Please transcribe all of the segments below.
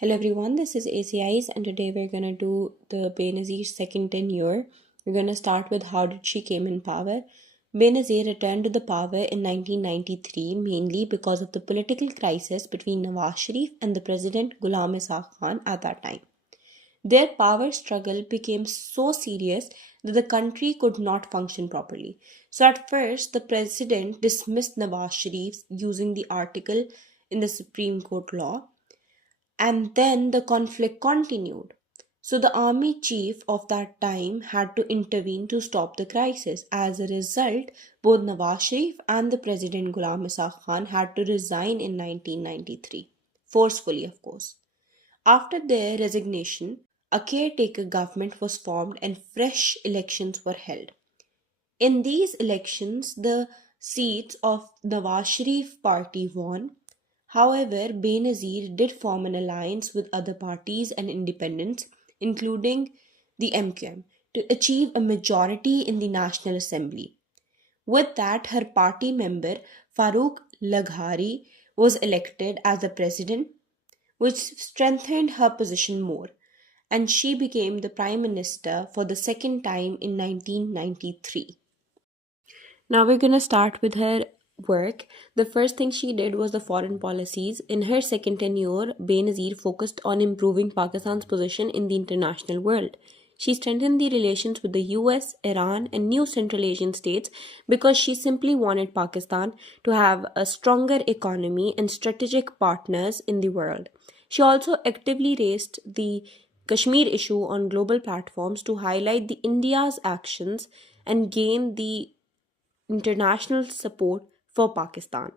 Hello everyone, this is ACIs and today we're going to do the Benazir's second tenure. We're going to start with how did she came in power. Benazir returned to the power in 1993 mainly because of the political crisis between Nawaz Sharif and the President Ghulam Ishaq Khan at that time. Their power struggle became so serious that the country could not function properly. So at first, the president dismissed Nawaz Sharif using the article in the Supreme Court law, and then the conflict continued. So the army chief of that time had to intervene to stop the crisis. As a result, both Nawaz Sharif and the President Ghulam Ishaq Khan had to resign in 1993, forcefully, of course. After their resignation, a caretaker government was formed and fresh elections were held. In these elections, the seats of the Nawaz Sharif party won. However, Benazir did form an alliance with other parties and independents, including the MQM, to achieve a majority in the National Assembly. With that, her party member Farooq Laghari was elected as the president, which strengthened her position more, and she became the prime minister for the second time in 1993. Now we're going to start with her work. The first thing she did was the foreign policies. In her second tenure, Benazir focused on improving Pakistan's position in the international world. She strengthened the relations with the US, Iran, and new Central Asian states because she simply wanted Pakistan to have a stronger economy and strategic partners in the world. She also actively raised the Kashmir issue on global platforms to highlight the India's actions and gain the international support for Pakistan.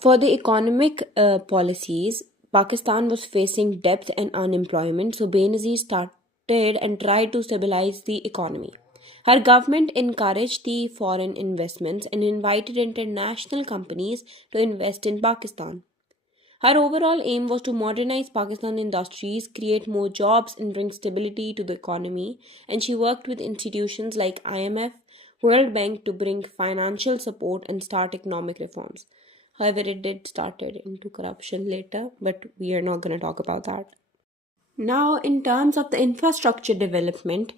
For the economic policies, Pakistan was facing debt and unemployment, so Benazir started and tried to stabilize the economy. Her government encouraged the foreign investments and invited international companies to invest in Pakistan. Her overall aim was to modernize Pakistan industries, create more jobs, and bring stability to the economy. And she worked with institutions like IMF, World Bank to bring financial support and start economic reforms. However, it did started into corruption later, but we are not going to talk about that. Now, in terms of the infrastructure development,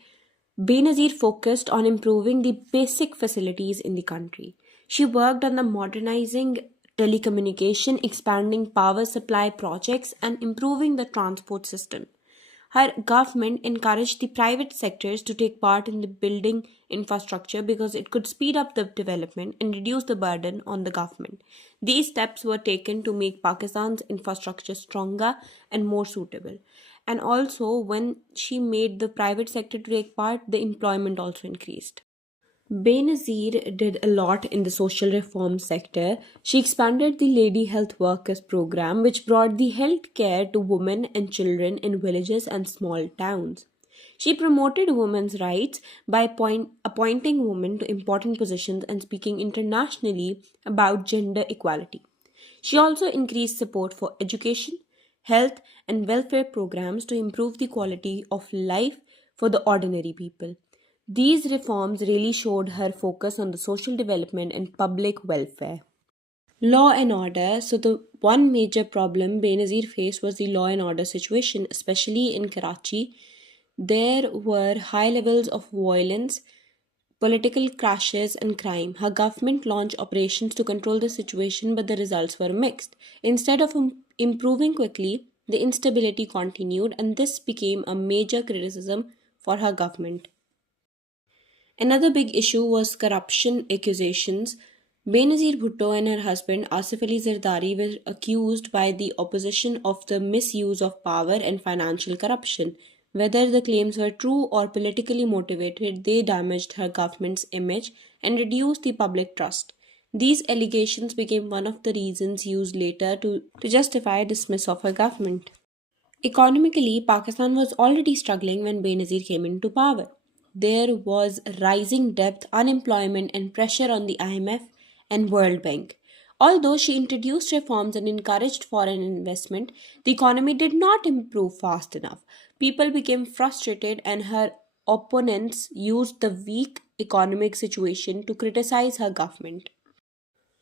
Benazir focused on improving the basic facilities in the country. She worked on the modernizing telecommunication, expanding power supply projects, and improving the transport system. Her government encouraged the private sectors to take part in the building infrastructure because it could speed up the development and reduce the burden on the government. These steps were taken to make Pakistan's infrastructure stronger and more suitable. And also, when she made the private sector to take part, the employment also increased. Benazir did a lot in the social reform sector. She expanded the Lady Health Workers program, which brought the health care to women and children in villages and small towns. She promoted women's rights by appointing women to important positions and speaking internationally about gender equality. She also increased support for education, health, and welfare programs to improve the quality of life for the ordinary people. These reforms really showed her focus on the social development and public welfare. Law and order. So, the one major problem Benazir faced was the law and order situation, especially in Karachi. There were high levels of violence, political crashes, and crime. Her government launched operations to control the situation, but the results were mixed. Instead of improving quickly, the instability continued, and this became a major criticism for her government. Another big issue was corruption accusations. Benazir Bhutto and her husband Asif Ali Zardari were accused by the opposition of the misuse of power and financial corruption. Whether the claims were true or politically motivated, they damaged her government's image and reduced the public trust. These allegations became one of the reasons used later to justify dismiss of her government. Economically, Pakistan was already struggling when Benazir came into power. There was rising debt, unemployment, and pressure on the IMF and World Bank. Although she introduced reforms and encouraged foreign investment, the economy did not improve fast enough. People became frustrated, and her opponents used the weak economic situation to criticize her government.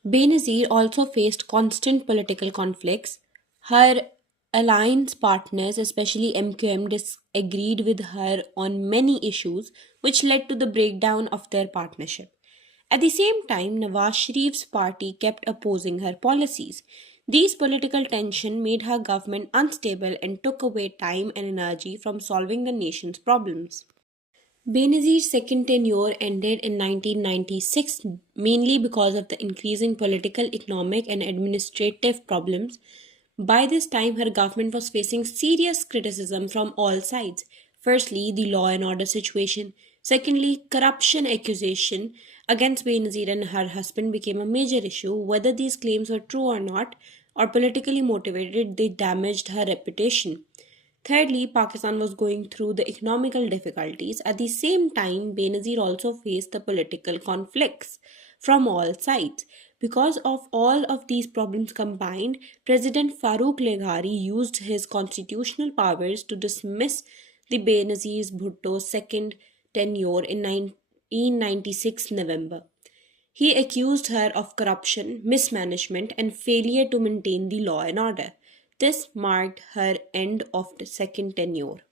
Benazir also faced constant political conflicts. Her Alliance partners, especially MQM, disagreed with her on many issues, which led to the breakdown of their partnership. At the same time, Nawaz Sharif's party kept opposing her policies. These political tension made her government unstable and took away time and energy from solving the nation's problems. Benazir's second tenure ended in 1996 mainly because of the increasing political, economic, and administrative problems. By this time, her government was facing serious criticism from all sides. Firstly, the law and order situation. Secondly, corruption accusation against Benazir and her husband became a major issue. Whether these claims were true or not, or politically motivated, they damaged her reputation. Thirdly, Pakistan was going through the economical difficulties. At the same time, Benazir also faced the political conflicts from all sides. Because of all of these problems combined, President Farooq Leghari used his constitutional powers to dismiss the Benazir Bhutto's second tenure in 1996 November. He accused her of corruption, mismanagement, and failure to maintain the law and order. This marked her end of the second tenure.